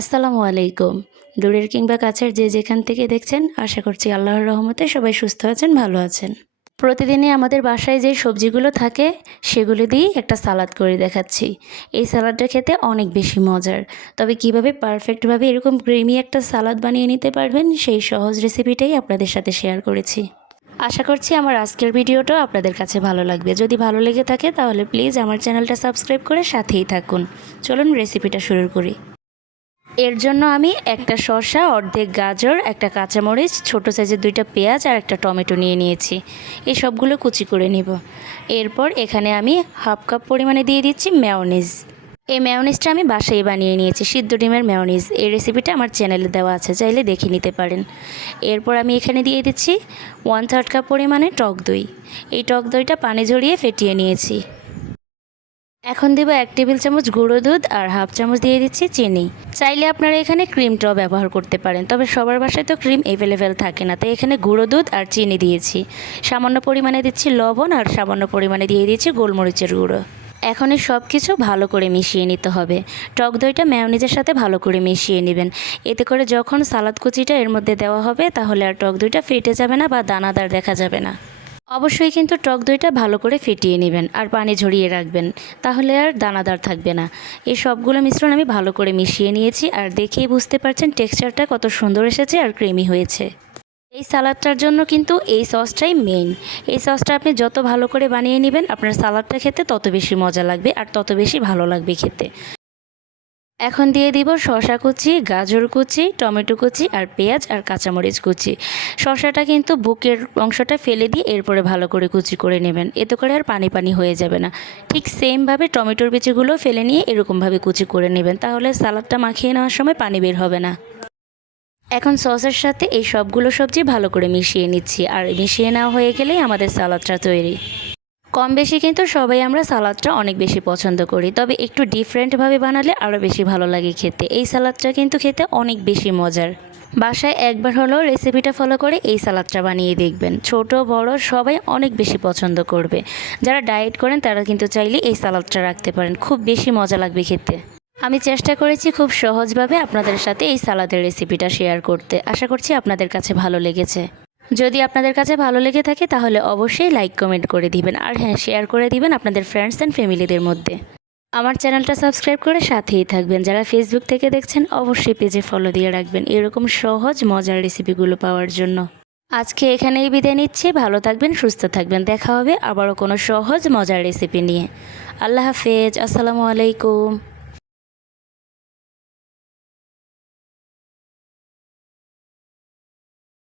আসসালামু আলাইকুম। দূরের কিংবা কাছের যে যেখান থেকে দেখছেন, আশা করছি আল্লাহর রহমতে সবাই সুস্থ আছেন, ভালো আছেন। প্রতিদিনই আমাদের বাসায় যে সবজিগুলো থাকে সেগুলো দিয়েই একটা সালাদ করে দেখাচ্ছি। এই সালাদটা খেতে অনেক বেশি মজার। তবে কিভাবে পারফেক্টভাবে এরকম ক্রিমি একটা সালাদ বানিয়ে নিতে পারবেন সেই সহজ রেসিপিটাই আপনাদের সাথে শেয়ার করেছি। আশা করছি আমার আজকের ভিডিওটা আপনাদের কাছে ভালো লাগবে। যদি ভালো লেগে থাকে তাহলে প্লিজ আমার চ্যানেলটা সাবস্ক্রাইব করে সাথেই থাকুন। চলুন রেসিপিটা শুরু করি। এর জন্য আমি একটা শসা, অর্ধেক গাজর, একটা কাঁচামরিচ, ছোট সাইজের 2টা পেঁয়াজ আর একটা টমেটো নিয়ে নিয়েছি। এই সবগুলো কুচি করে নিব। এরপর এখানে আমি হাফ কাপ পরিমাণে দিয়ে দিচ্ছি মেয়োনিজ। এই মেয়োনিজটা আমি বাসায় বানিয়ে নিয়েছি, সিদ্ধ ডিমের মেয়োনিজ। এই রেসিপিটা আমার চ্যানেলে দেওয়া আছে, চাইলে দেখে নিতে পারেন। এরপর আমি এখানে দিয়ে দিচ্ছি 1/3 কাপ পরিমাণে টক দই। এই টক দইটা পানি ঝরিয়ে ফেটিয়ে নিয়েছি। এখন দেব 1 টেবিল চামচ গুঁড়ো দুধ আর হাফ চামচ দিয়ে দিচ্ছি চিনি। চাইলে আপনারা এখানে ক্রিমটাও ব্যবহার করতে পারেন, তবে সবার বাসায় তো ক্রিম অ্যাভেলেবেল থাকে না, তাই এখানে গুঁড়ো দুধ আর চিনি দিয়েছি। সামান্য পরিমাণে দিচ্ছি লবণ আর সামান্য পরিমাণে দিয়ে দিচ্ছি গোলমরিচের গুঁড়ো। এখন এই সব কিছু ভালো করে মিশিয়ে নিতে হবে। টক দইটা মেয়োনিজের সাথে ভালো করে মিশিয়ে নেবেন। এতে করে যখন সালাদ কুচিটা এর মধ্যে দেওয়া হবে তাহলে আর টক দইটা ফেটে যাবে না বা দানাদার দেখা যাবে না। অবশ্যই কিন্তু টক দইটা ভালো করে ফেটিয়ে নেবেন আর পানি ঝরিয়ে রাখবেন, তাহলে আর দানাদার থাকবে না। এই সবগুলো মিশ্রণ আমি ভালো করে মিশিয়ে নিয়েছি আর দেখেই বুঝতে পারছেন টেক্সচারটা কত সুন্দর এসেছে আর ক্রিমি হয়েছে। এই সালাদটার জন্য কিন্তু এই সসটাই মেইন। এই সসটা আপনি যত ভালো করে বানিয়ে নেবেন আপনার সালাদটা খেতে তত বেশি মজা লাগবে আর তত বেশি ভালো লাগবে খেতে। এখন দিয়ে দিব শসা কুচি, গাজর কুচি, টমেটো কুচি আর পেঁয়াজ আর কাঁচামরিচ কুচি। শসাটা কিন্তু বুকের অংশটা ফেলে দিয়ে এরপরে ভালো করে কুচি করে নেবেন, এতে করে আর পানি পানি হয়ে যাবে না। ঠিক সেমভাবে টমেটোর বিচিগুলো ফেলে নিয়ে এরকমভাবে কুচি করে নেবেন, তাহলে সালাদটা মাখিয়ে নেওয়ার সময় পানি বের হবে না। এখন সসের সাথে এই সবগুলো সবজি ভালো করে মিশিয়ে নিচ্ছি, আর মিশিয়ে নেওয়া হয়ে গেলেই আমাদের সালাদটা তৈরি। কম বেশি কিন্তু সবাই আমরা সালাদটা অনেক বেশি পছন্দ করি, তবে একটু ডিফারেন্টভাবে বানালে আরও বেশি ভালো লাগে খেতে। এই সালাদটা কিন্তু খেতে অনেক বেশি মজার। বাসায় একবার হলেও রেসিপিটা ফলো করে এই সালাদটা বানিয়ে দেখবেন, ছোট বড় সবাই অনেক বেশি পছন্দ করবে। যারা ডায়েট করেন তারা কিন্তু চাইলে এই সালাদটা রাখতে পারেন, খুব বেশি মজা লাগবে খেতে। আমি চেষ্টা করেছি খুব সহজভাবে আপনাদের সাথে এই সালাদের রেসিপিটা শেয়ার করতে। আশা করছি আপনাদের কাছে ভালো লেগেছে। যদি আপনাদের কাছে ভালো লেগে থাকে তাহলে অবশ্যই লাইক কমেন্ট করে দিবেন, আর হ্যাঁ, শেয়ার করে দিবেন আপনাদের ফ্রেন্ডস অ্যান্ড ফ্যামিলিদের মধ্যে। আমার চ্যানেলটা সাবস্ক্রাইব করে সাথেই থাকবেন। যারা ফেসবুক থেকে দেখছেন অবশ্যই পেজে ফলো দিয়ে রাখবেন এরকম সহজ মজার রেসিপিগুলো পাওয়ার জন্য। আজকে এখানেই বিদায় নিচ্ছি। ভালো থাকবেন, সুস্থ থাকবেন। দেখা হবে আবারও কোনো সহজ মজার রেসিপি নিয়ে। আল্লাহ হাফেজ। আসসালামু আলাইকুম।